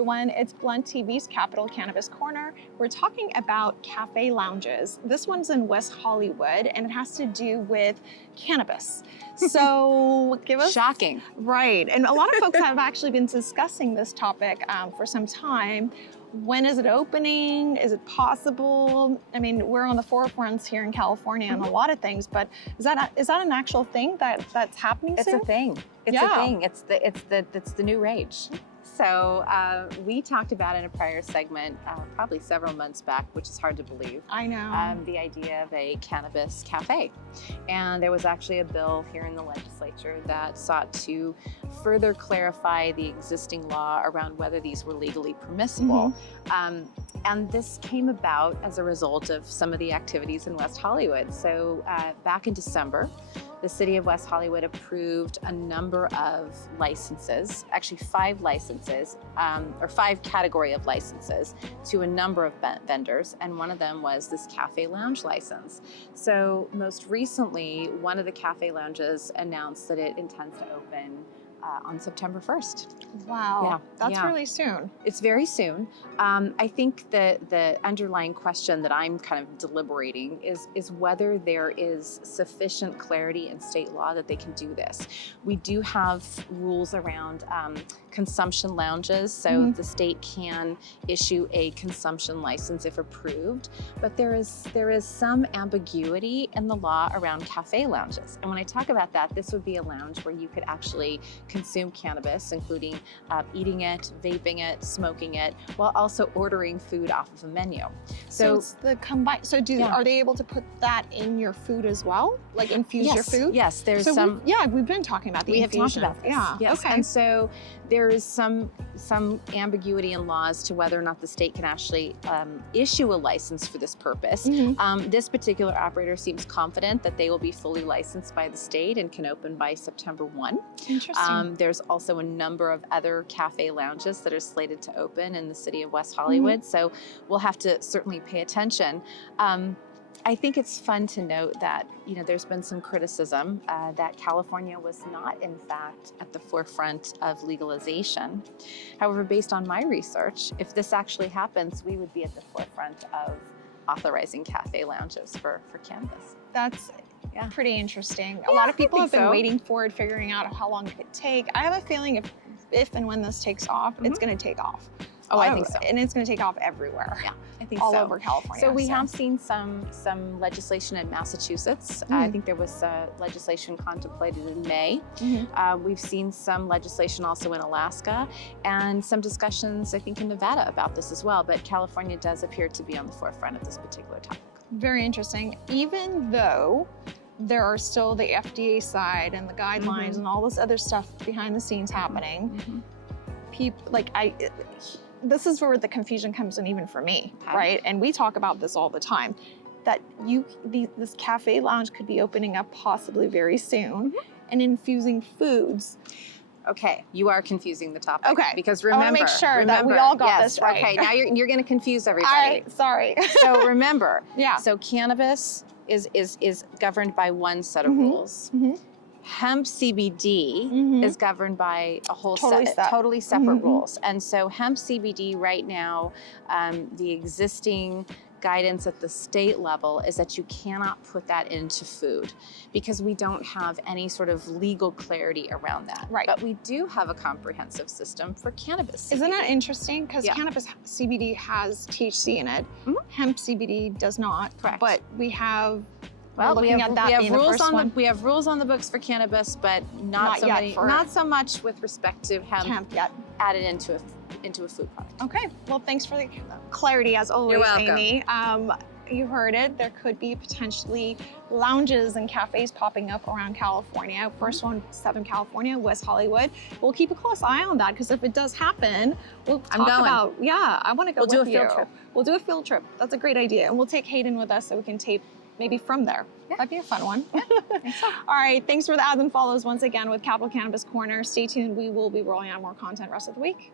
everyone, it's BlunTv's Capital Cannabis Corner. We're talking about cafe lounges. This one's in West Hollywood and it has to do with cannabis. So give us... Shocking. Right, and a lot of folks have actually been discussing this topic for some time. When is it opening? Is it possible? I mean, we're on the forefronts here in California on a lot of things, but is that an actual thing that's happening soon? It's a thing. It's a thing. It's the new rage. So we talked about in a prior segment, probably several months back, which is hard to believe. I know. The idea of a cannabis cafe. And there was actually a bill here in the legislature that sought to further clarify the existing law around whether these were legally permissible. And this came about as a result of some of the activities in West Hollywood. So back in December, the city of West Hollywood approved a number of licenses, actually 5 licenses, or 5 category of licenses to a number of vendors, and one of them was this cafe lounge license. So most recently, one of the cafe lounges announced that it intends to open on September 1st. Wow, yeah, that's really soon. It's very soon. I think the underlying question that I'm kind of deliberating is whether there is sufficient clarity in state law that they can do this. We do have rules around consumption lounges, so the state can issue a consumption license if approved, but there is some ambiguity in the law around cafe lounges. And when I talk about that, this would be a lounge where you could actually consume cannabis, including eating it, vaping it, smoking it, while also ordering food off of a menu. So it's the combined. So are they able to put that in your food as well, like infuse your food? Yes, there's some. We've been talking about the infusion. We have talked about this. Yeah. Yes. Okay. And so there is some ambiguity in law as to whether or not the state can actually issue a license for this purpose. This particular operator seems confident that they will be fully licensed by the state and can open by September 1. Interesting. There's also a number of other cafe lounges that are slated to open in the city of West Hollywood, so we'll have to certainly pay attention. I think it's fun to note that, there's been some criticism that California was not, in fact, at the forefront of legalization. However, based on my research, if this actually happens, we would be at the forefront of authorizing cafe lounges for cannabis. That's pretty interesting. A lot of people have been waiting for it, figuring out how long it could take. I have a feeling if and when this takes off, it's going to take off. Oh, I think so. And it's going to take off everywhere. Yeah, I think all over California. So we have seen some legislation in Massachusetts. I think there was legislation contemplated in May. We've seen some legislation also in Alaska, and some discussions, I think, in Nevada about this as well. But California does appear to be on the forefront of this particular topic. Very interesting. Even though there are still the FDA side and the guidelines and all this other stuff behind the scenes happening, people this is where the confusion comes in, even for me, right? And we talk about this all the time, that this cafe lounge could be opening up possibly very soon and infusing foods. Okay, you are confusing the topic. Okay, because remember, I want to make sure that we all got this right. Okay, now you're going to confuse everybody. All right, sorry. So remember, so cannabis is governed by one set of rules. Hemp CBD is governed by a whole totally separate rules. And so hemp CBD right now, the existing guidance at the state level is that you cannot put that into food because we don't have any sort of legal clarity around that. Right. But we do have a comprehensive system for cannabis CBD. Isn't that interesting? Because cannabis CBD has THC in it. Hemp CBD does not. Correct. But we have... Well, we have rules on the books for cannabis, but not so much with respect to hemp yet added into a food product. Okay. Well, thanks for the clarity as always, You're welcome. Amy. You heard it. There could be potentially lounges and cafes popping up around California. First one, Southern California, West Hollywood. We'll keep a close eye on that because if it does happen, we'll talk about. Yeah, I want to go with you. We'll do a field trip. We'll do a field trip. That's a great idea, and we'll take Hayden with us so we can tape maybe from there. That'd be a fun one. All right, thanks for the ads and follows once again with Capital Cannabis Corner. Stay tuned. We will be rolling out more content rest of the week.